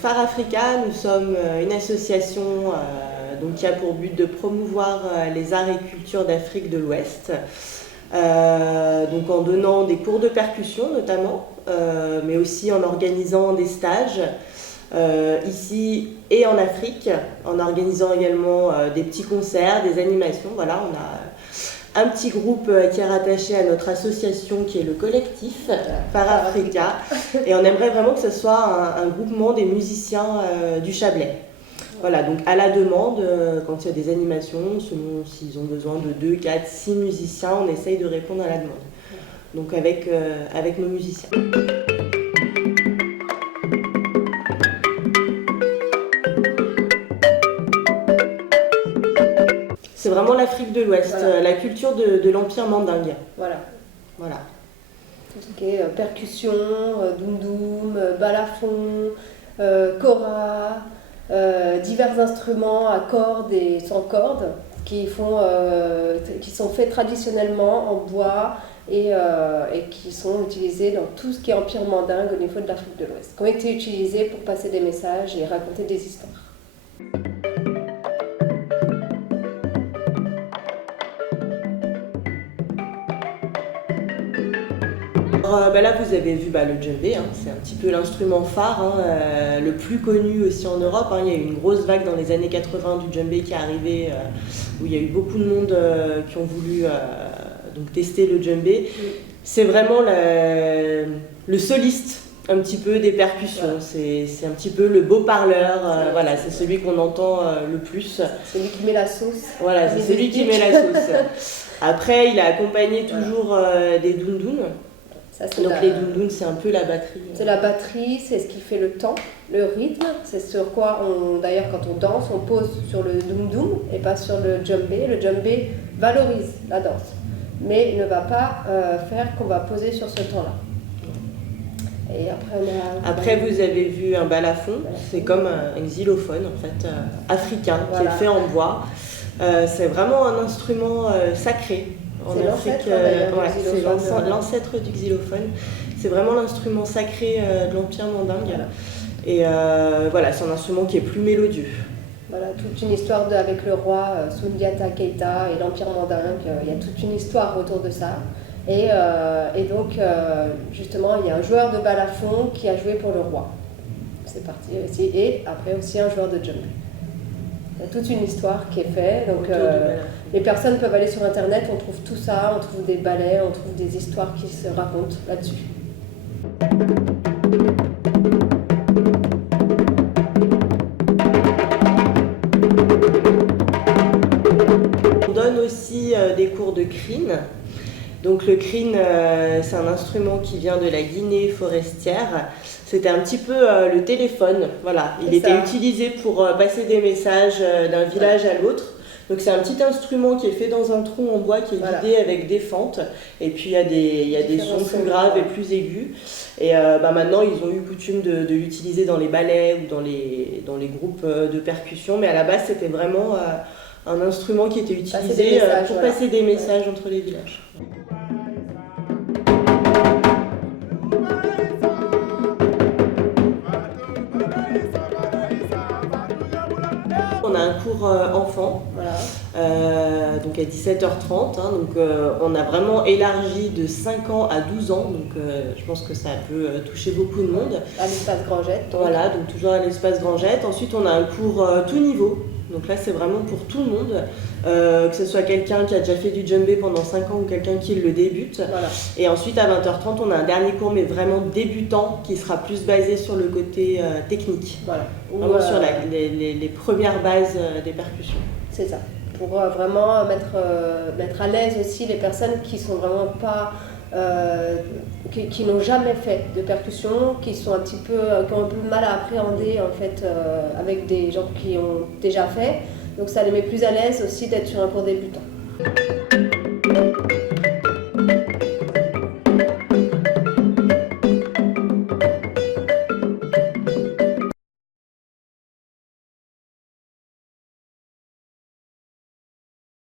Phare Africa, nous sommes une association qui a pour but de promouvoir les arts et cultures d'Afrique de l'Ouest, en donnant des cours de percussion notamment, mais aussi en organisant des stages ici et en Afrique, en organisant également des petits concerts, des animations. Voilà, on a un petit groupe qui est rattaché à notre association qui est le collectif Phare Africa, et on aimerait vraiment que ce soit un groupement des musiciens du Chablais. Voilà, donc à la demande, quand il y a des animations, selon s'ils ont besoin de 2, 4, 6 musiciens, on essaye de répondre à la demande. Donc avec nos musiciens. C'est vraiment l'Afrique de l'Ouest, voilà. La culture de l'Empire mandingue. Voilà. Tout ce qui est percussion, doum-doum, balafon, kora, divers instruments à cordes et sans cordes qui sont faits traditionnellement en bois et qui sont utilisés dans tout ce qui est empire mandingue au niveau de l'Afrique de l'Ouest, qui ont été utilisés pour passer des messages et raconter des histoires. Là, vous avez vu le djembé, c'est un petit peu l'instrument phare, le plus connu aussi en Europe. Il y a eu une grosse vague dans les années 80 du djembé qui est arrivée, où il y a eu beaucoup de monde qui ont voulu tester le djembé. C'est vraiment le soliste un petit peu des percussions, voilà. C'est un petit peu le beau parleur, voilà, c'est celui qu'on entend le plus. C'est celui qui met la sauce. Voilà, c'est celui qui met la sauce. Après, il a accompagné toujours des doundouns. Donc les doundouns, c'est un peu la batterie. C'est la batterie, c'est ce qui fait le temps, le rythme. C'est sur quoi, d'ailleurs, quand on danse, on pose sur le doum-doum et pas sur le djembé. Le djembé valorise la danse, mais il ne va pas faire qu'on va poser sur ce temps-là. Et après, vous avez vu un balafon. C'est comme un xylophone en fait, africain, voilà, qui est fait en bois. C'est vraiment un instrument sacré. En Afrique, c'est l'ancêtre du xylophone. C'est vraiment l'instrument sacré de l'Empire mandingue. Voilà. Et voilà, c'est un instrument qui est plus mélodieux. Voilà, toute une histoire avec le roi Sundiata Keita et l'Empire mandingue. Il y a toute une histoire autour de ça. Et donc, justement, il y a un joueur de balafon qui a joué pour le roi. C'est parti aussi. Et après aussi un joueur de djembé. Il y a toute une histoire qui est faite. Donc, les personnes peuvent aller sur Internet, on trouve tout ça, on trouve des ballets, on trouve des histoires qui se racontent là-dessus. On donne aussi des cours de crine. Donc le crine, c'est un instrument qui vient de la Guinée forestière. C'était un petit peu le téléphone, voilà. Il était utilisé pour passer des messages d'un village à l'autre. Donc c'est un petit instrument qui est fait dans un tronc en bois qui est guidé avec des fentes. Et puis il y a des sons plus graves et plus aigus. Et maintenant, ils ont eu coutume de l'utiliser dans les ballets ou dans les groupes de percussion. Mais à la base, c'était vraiment un instrument qui était utilisé pour passer des messages entre les villages. On a un cours enfant, voilà. Donc à 17h30, on a vraiment élargi de 5 ans à 12 ans, donc je pense que ça peut toucher beaucoup de monde. À l'espace Grangette. Voilà, donc toujours à l'espace Grangette. Ensuite on a un cours tout niveau, donc là c'est vraiment pour tout le monde, que ce soit quelqu'un qui a déjà fait du djembé pendant 5 ans ou quelqu'un qui le débute. Voilà. Et ensuite à 20h30 on a un dernier cours mais vraiment débutant qui sera plus basé sur le côté technique. Voilà. Vraiment sur les premières bases des percussions. C'est ça, pour vraiment mettre à l'aise aussi les personnes qui sont vraiment pas, qui n'ont jamais fait de percussion, qui ont un peu mal à appréhender en fait avec des gens qui ont déjà fait. Donc ça les met plus à l'aise aussi d'être sur un cours débutant.